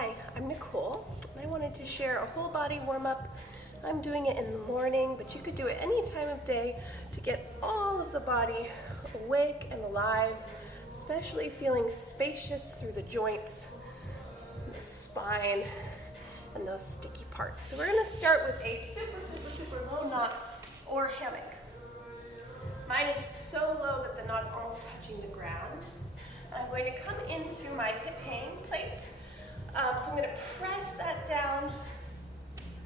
Hi, I'm Nicole. I wanted to share a whole body warm-up. I'm doing it in the morning, but you could do it any time of day to get all of the body awake and alive, especially feeling spacious through the joints, the spine, and those sticky parts. So we're gonna start with a super low knot or hammock. Mine is so low that the knot's almost touching the ground. I'm going to come into my hip hang place. So I'm going to press that down,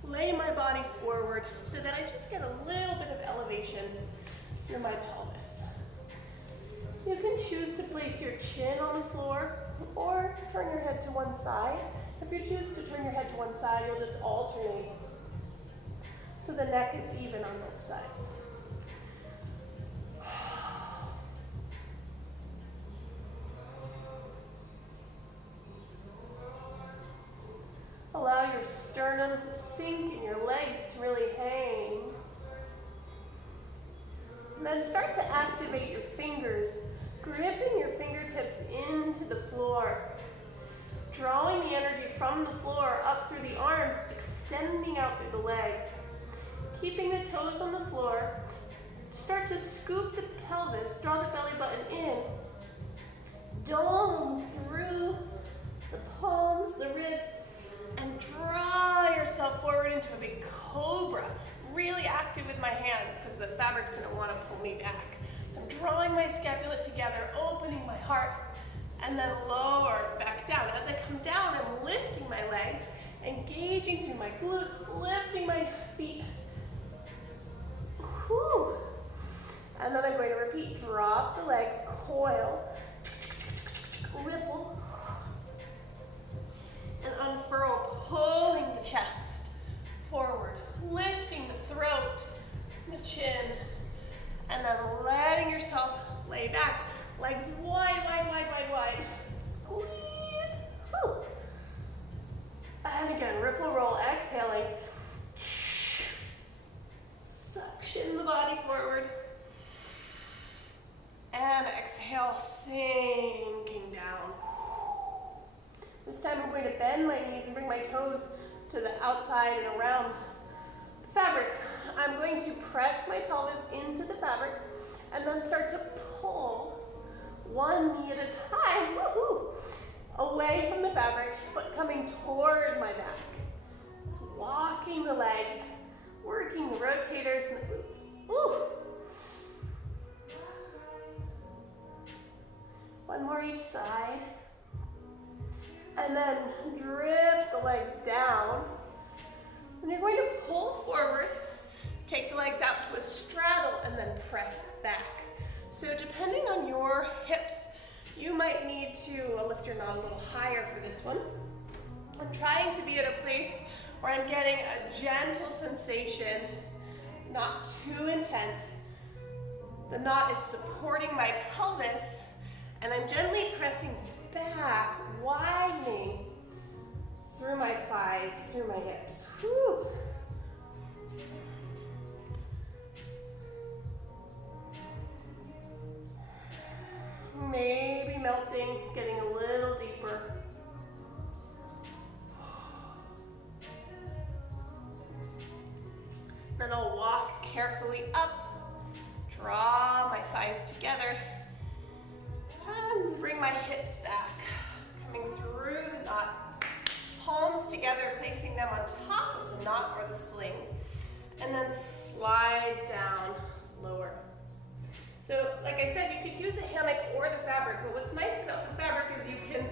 lay my body forward so that I just get a little bit of elevation through my pelvis. You can choose to place your chin on the floor or turn your head to one side. If you choose to turn your head to one side, you'll just alternate so the neck is even on both sides. Allow your sternum to sink and your legs to really hang. And then start to activate your fingers, gripping your fingertips into the floor, drawing the energy from the floor up through the arms, extending out through the legs. Keeping the toes on the floor, start to scoop the pelvis, draw the belly button in, dome through the palms, the ribs, and draw yourself forward into a big cobra. Really active with my hands because the fabric's gonna wanna pull me back. So I'm drawing my scapula together, opening my heart, and then lower back down. As I come down, I'm lifting my legs, engaging through my glutes, lifting my feet. Whew. And then I'm going to repeat, drop the legs, coil, ripple, and unfurl, pulling the chest forward, lifting the throat, the chin, and then letting yourself lay back. Legs wide, wide, wide, wide, wide. Squeeze. Whew. And again, ripple, roll, exhaling. Suction the body forward. And exhale, sinking down. This time I'm going to bend my knees and bring my toes to the outside and around the fabric. I'm going to press my pelvis into the fabric and then start to pull one knee at a time, away from the fabric, foot coming toward my back. Just walking the legs, working the rotators and the glutes. Ooh. One more each side. And then drip the legs down. And you're going to pull forward, take the legs out to a straddle, and then press back. So depending on your hips, you might need to lift your knot a little higher for this one. I'm trying to be at a place where I'm getting a gentle sensation, not too intense. The knot is supporting my pelvis, and I'm gently pressing back, widening through my thighs, through my hips. Whew. Maybe melting, getting a little deeper. Then I'll walk carefully up, draw my thighs together, and bring my hips back, coming through the knot, palms together, placing them on top of the knot or the sling, and then slide down lower. So, like I said, you could use a hammock or the fabric, but what's nice about the fabric is you can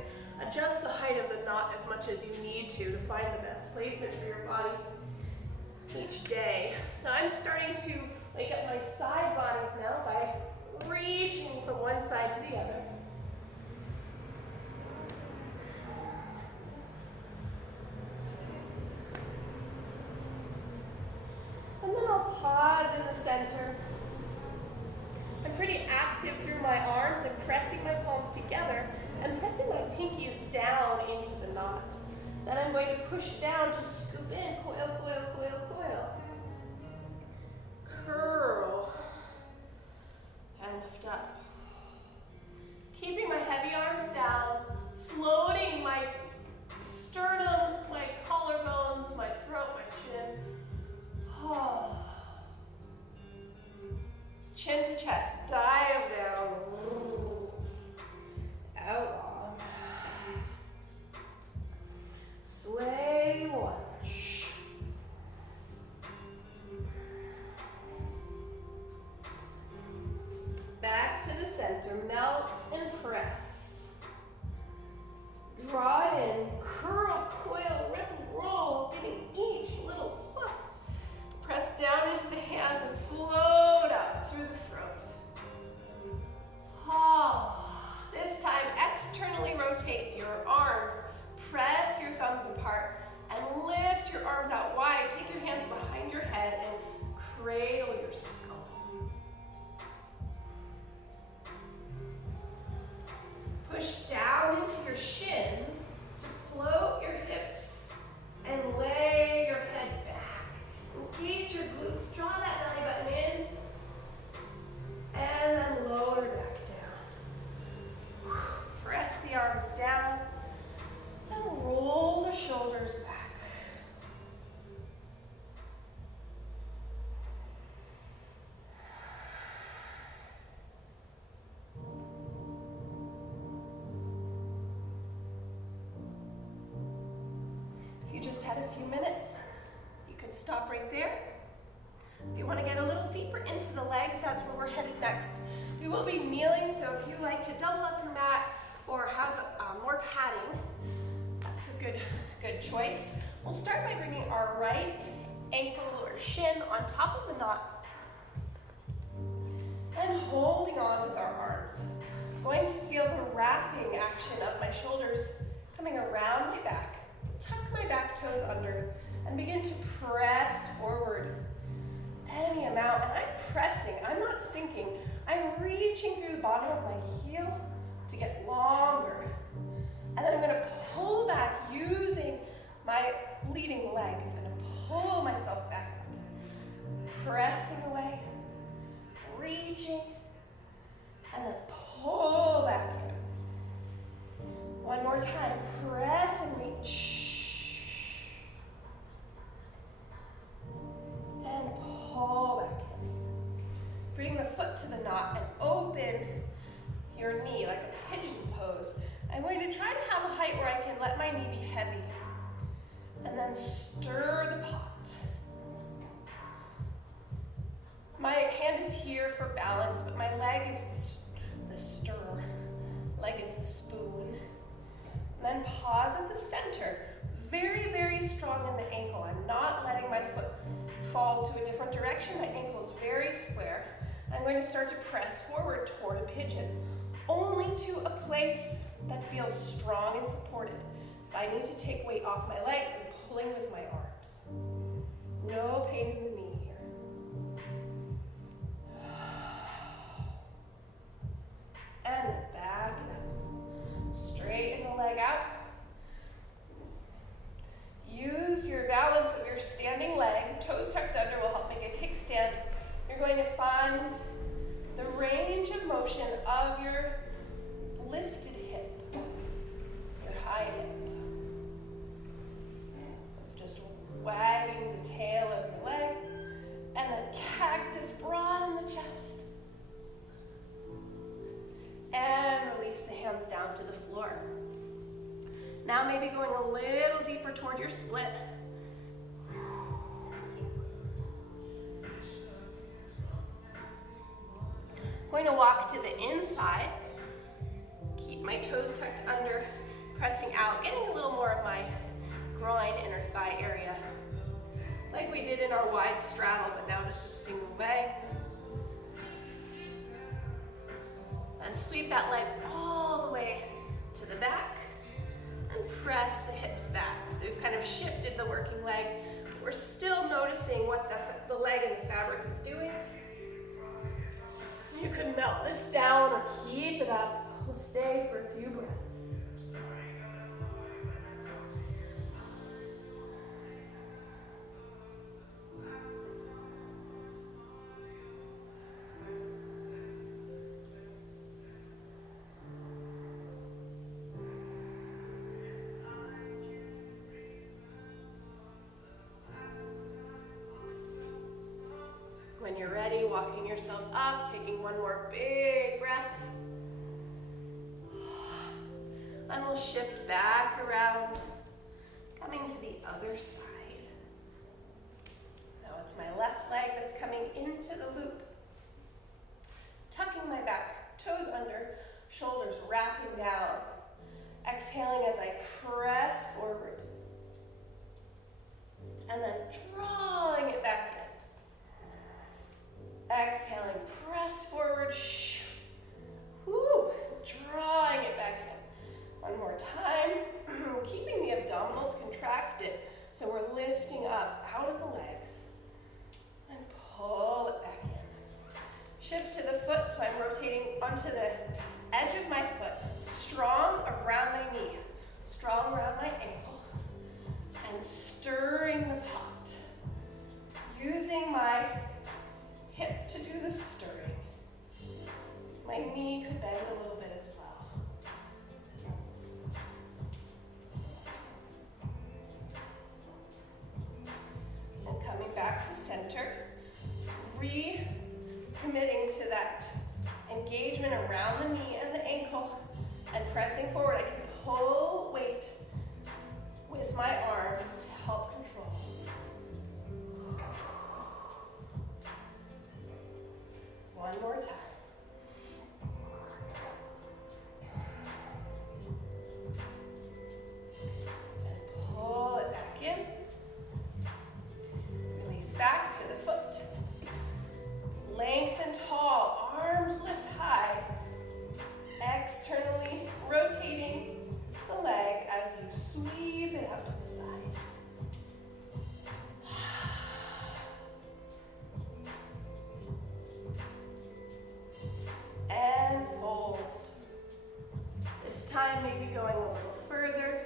adjust the height of the knot as much as you need to find the best placement for your body each day. So I'm starting to wake up my side bodies now by reaching from one side to the other. And then I'll pause in the center. I'm pretty active through my arms and pressing my palms together and pressing my pinkies down into the knot. Then I'm going to push down to scoop in, coil, coil, coil, coil. Curl and lift up. Keeping my heavy arms down, floating my sternum had a few minutes, you could stop right there. If you want to get a little deeper into the legs, that's where we're headed next. We will be kneeling, so if you like to double up your mat or have more padding, that's a good choice. We'll start by bringing our right ankle or shin on top of the knot and holding on with our arms. Going to feel the wrapping action of my shoulders coming around my back. Tuck my back toes under and begin to press forward any amount. And I'm pressing, I'm not sinking. I'm reaching through the bottom of my heel to get longer. And then I'm gonna pull back using my leading leg. It's gonna pull myself back up. Pressing away, reaching, and then pull back in. One more time, press and reach. And pull back in. Bring the foot to the knot and open your knee like a pigeon pose. I'm going to try to have a height where I can let my knee be heavy. And then stir the pot. My hand is here for balance, but my leg is the stir. Leg is the spoon. And then pause at the center. Very, very strong in the ankle. I'm not letting my foot fall to a different direction. My ankle is very square. I'm going to start to press forward toward a pigeon, only to a place that feels strong and supported. If I need to take weight off my leg, I'm pulling with my arms. No pain in the knee here. And then back it up. Straighten the leg out. Use your balance of your standing leg. Toes tucked under will help make a kickstand. You're going to find the range of motion of your lifted hip, your high hip. Just wagging the tail of your leg, and then cactus broad in the chest. And release the hands down to the floor. Now maybe going a little deeper toward your split. Going to walk to the inside. Keep my toes tucked under, pressing out, getting a little more of my groin, inner thigh area. Like we did in our wide straddle, but now just a single leg. And sweep that leg all the way to the back and press the hips back. So we've kind of shifted the working leg. We're still noticing what the leg and the fabric is doing. You can melt this down or keep it up. We'll stay for a few breaths. When you're ready, walking yourself up, taking one more big breath. And we'll shift back around, coming to the other side. Now it's my left leg that's coming into the loop. Tucking my back, toes under, shoulders wrapping down. Exhaling as I press forward. And then drawing it back in. Exhaling, press forward, woo, drawing it back in. One more time, keeping the abdominals contracted, so we're lifting up out of the legs, and pull it back in. Shift to the foot, so I'm rotating onto the edge of my foot, strong around my knee, strong around my ankle, and stirring the pot, using my hip to do the stirring. My knee could bend a little bit as well. And coming back to center, recommitting to that engagement around the knee and the ankle, and pressing forward. I can pull weight with my arms to help Breathe it out to the side. And fold. This time maybe going a little further.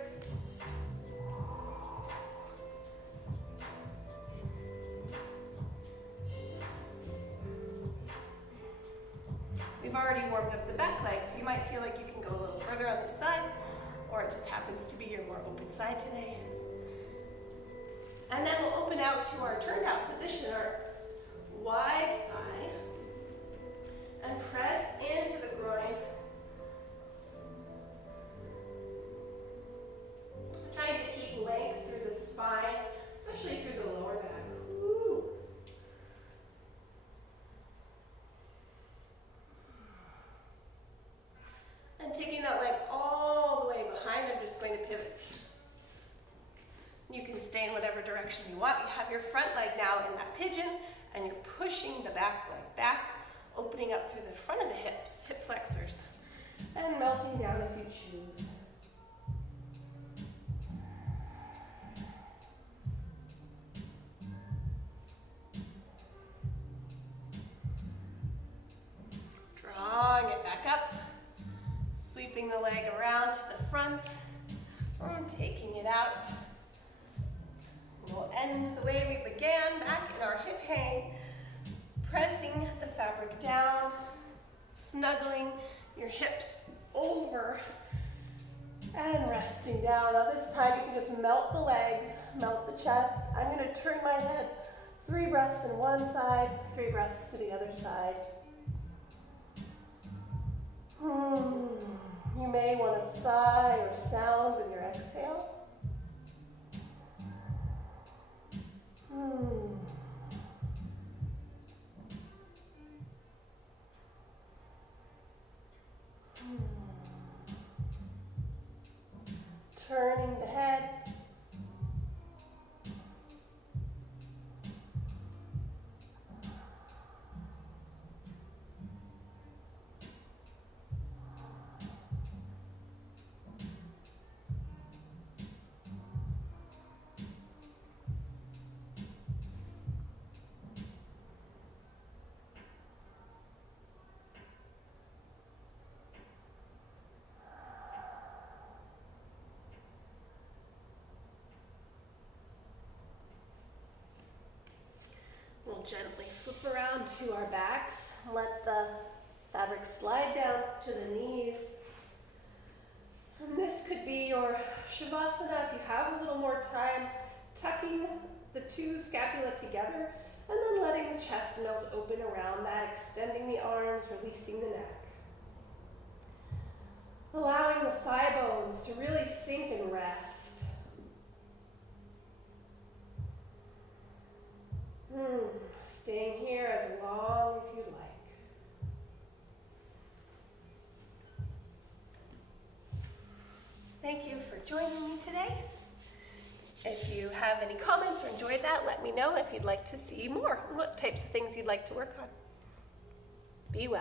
We've already warmed up the back leg, so you might feel like you can go a little further on this side, or it just happens to be your more open side today. And then we'll open out to our turned out position, our wide thigh, and press into the groin. Trying to keep length through the spine, especially through the lower back. Woo. And taking that leg all the way behind, I'm just going to pivot. You can stay in whatever direction you want. You have your front leg now in that pigeon, and you're pushing the back leg back, opening up through the front of the hips, hip flexors, and melting down if you choose. Drawing it back up, sweeping the leg around to the front, and taking it out. We'll end the way we began, back in our hip hang, pressing the fabric down, snuggling your hips over, and resting down. Now this time you can just melt the legs, melt the chest. I'm going to turn my head 3 breaths in one side, 3 breaths to the other side. You may want to sigh or sound with your exhale. Turning the head. We'll gently flip around to our backs. Let the fabric slide down to the knees. And this could be your Shavasana if you have a little more time, tucking the 2 scapula together and then letting the chest melt open around that, extending the arms, releasing the neck. Allowing the thigh bones to really sink and rest. Staying here as long as you'd like. Thank you for joining me today. If you have any comments or enjoyed that, let me know if you'd like to see more, what types of things you'd like to work on. Be well.